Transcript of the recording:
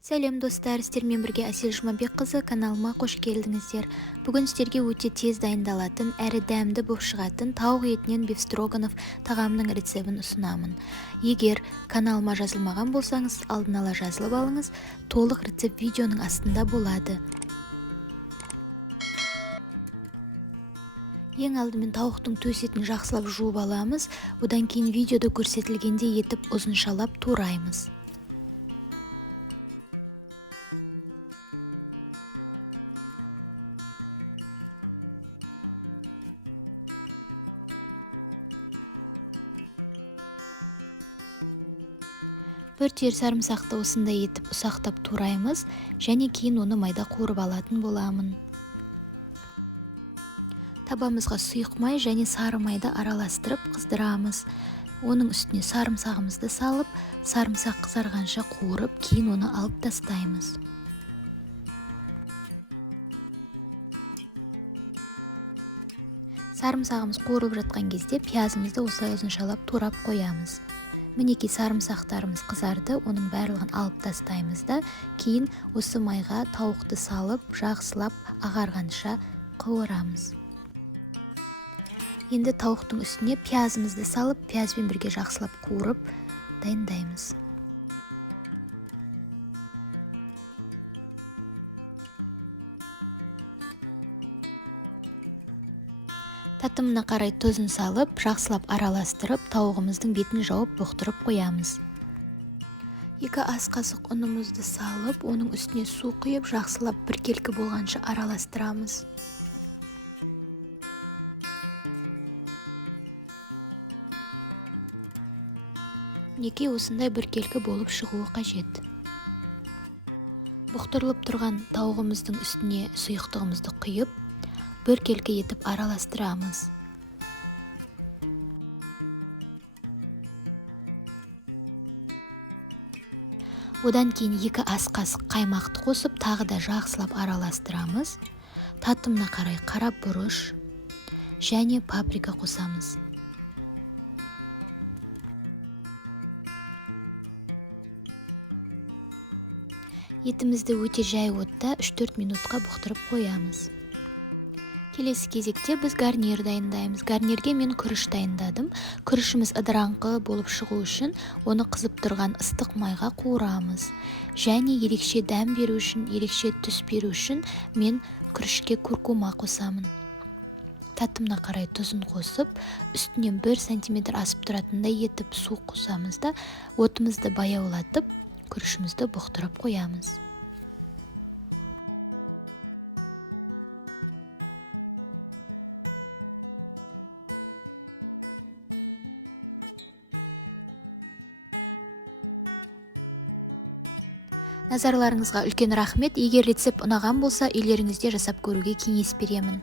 Сәлем достар, сіздермен бірге Әсел Жұмабекқызы каналыма қош келдіңіздер. Бүгін сіздерге өте тез дайындалатын, әрі дәмді болып шығатын тауық етінен биф строганов тағамының рецебін ұсынамын. Егер каналыма жазылмаған болсаңыз, алдын ала жазылып алыңыз, толық рецепт видеоның астында болады. Ең алдымен тауықтың төс етін жақсылап жуып аламыз, одан кейін видеода көрсетілгендей етіп ұзыншалап тураймыз. Бір түйір сарымсақты осындай етіп ұсақтап тураймыз, және кейін оны майда қуырып алатын боламын. Табамызға сұйық май және сары майды араластырып қыздырамыз. Оның үстіне сарымсағымызды салып, сарымсақ қызарғанша қуырып, кейін оны алып тастаймыз. Сарымсағымыз қуырып жатқан кезде пиязымызды осылай ұзыншалап турап қоямыз. Мінекей сарымсақтарымыз қызарды, оның барлығын алып тастаймыз да, кейін осы майға тауықты салып, жақсылап ағарғанша қуырамыз. Енді тауықтың үстіне пиязымызды салып, пиязбен бірге жақсылап қуырып дайындаймыз. Татымына қарай тұзын салып, жақсылап араластырып, тауығымыздың бетін жауып бұқтырып қоямыз. 2 ас қасық ұнымызды салып, оның үстіне су құйып, жақсылап біркелкі болғанша араластырамыз. Неке осындай біркелкі болып шығуы қажет. Бұқтырылып тұрған тауығымыздың үстіне сұйықтығымызды құйып, біркелкі етіп араластырамыз. Одан кейін 2 ас қасық қаймақты қосып, тағы да жақсылап араластырамыз. Татымына қарай қара бұрыш және паприка қосамыз. Етімізді өте жай отта 3-4 минутқа бұқтырып қоямыз. Келесі кезекте біз гарнир дайындаймыз. Гарнирге мен күріш дайындадым. Күрішіміз ыдыраңқы болып шығу үшін оны қызып тұрған ыстық майға қуырамыз. Және ерекше дәм беру үшін, ерекше түс беру үшін мен күрішке куркума қосамын. Татымына қарай тұзын қосып, үстінен 1 см асып тұратындай етіп су қосамыз да, отымызды баяулатып, күрішімізді бұқтырып қоямыз. Назарларыңызға үлкен рахмет. Егер рецепт ұнаған болса, үйлеріңізде жасап көруге кеңес беремін.